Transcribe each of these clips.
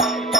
Thank you.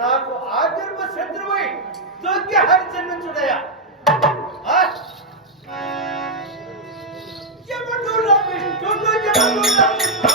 నాకు ఆజన్మ శత్రువై దొంగ హరిచంద్రుడయ్యా ఎప్పుడు రమిస్తుందో ఎప్పుడు రమిస్తుందో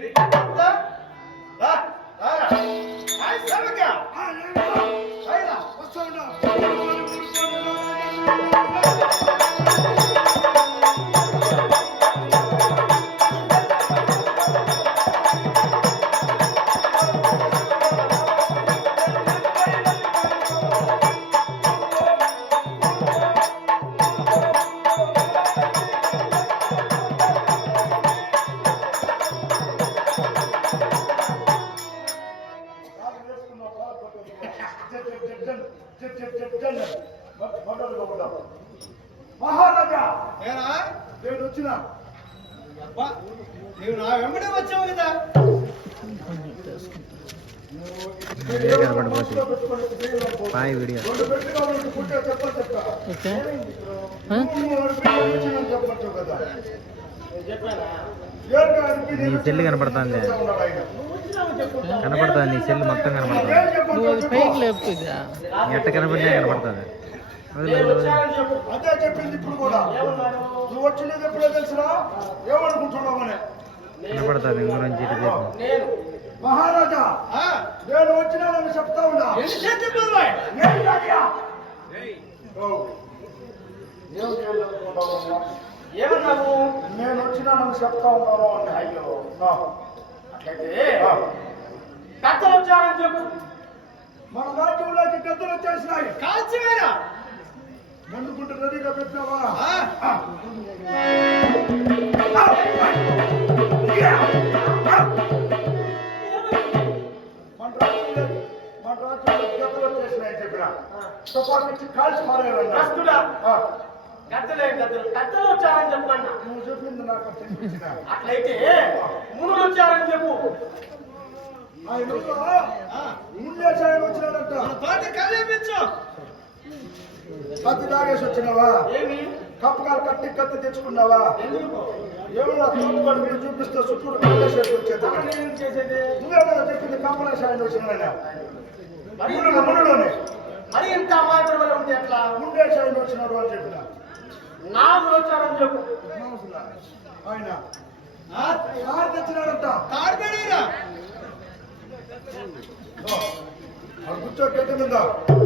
Thank you. మహారాజా? నేను వచ్చిన. అబ్బా, నీవు నా వెంబడే వచ్చావు కదా. పాయ్ వీడియో. ఓకే. నీ సెల్ కనపడుతుంది. కనపడుతుంది నీ సెల్ మొత్తం కనపడుతుంది. నువ్వు ఎట్ట కనపడినా కనపడుతుంది. అదే చెప్పింది ఇప్పుడు కూడా. నువ్వు వచ్చినది ఎప్పుడో గురించి ఇటు చెప్పు. మహారాజా ఆ, నేను వచ్చినానని చెప్తా ఉన్నా? నేను? ఏమన్నావు నేను వచ్చినానని చెప్తా ఉన్నాను అని అయ్యో నా. అట్లయితే. కథలు వచ్చారని చెప్పు. మన రాజ్యంలోకి పెద్దలు వచ్చేసినాయి. కాల్చివేరా మందుకుంటే రెడీగా ఇచ్చి కాల్చి ఆ. కత్తలే కత్తలు? కత్తలు వచ్చారని చెప్పన్నా నువ్వు చెప్పింది నాకు అట్లయితే మునులు వచ్చారని చెప్పు. ఆయన సాయం వచ్చినాడంట. తోట కళ్ళేపించు కత్తి తాగేసి వచ్చినావా? ఏమి? కప్పగారు కట్టి కత్తి తెచ్చుకున్నావా? ఏమన్నా మీరు చూపిస్తే చుట్టూ కట్టేసేసి వచ్చేది. నువ్వే కదా చెప్పింది సాయం వచ్చినాడని మరి ఇంత మాత్రం ఉంటే ఎట్లా? ముందే సాయం వచ్చినాడు అని చెప్పిన. నాగులు వచ్చారని చెప్పు. ఆయన. కారు తెచ్చినాడంట. ఓ, ఆడు కూర్చో గట్టి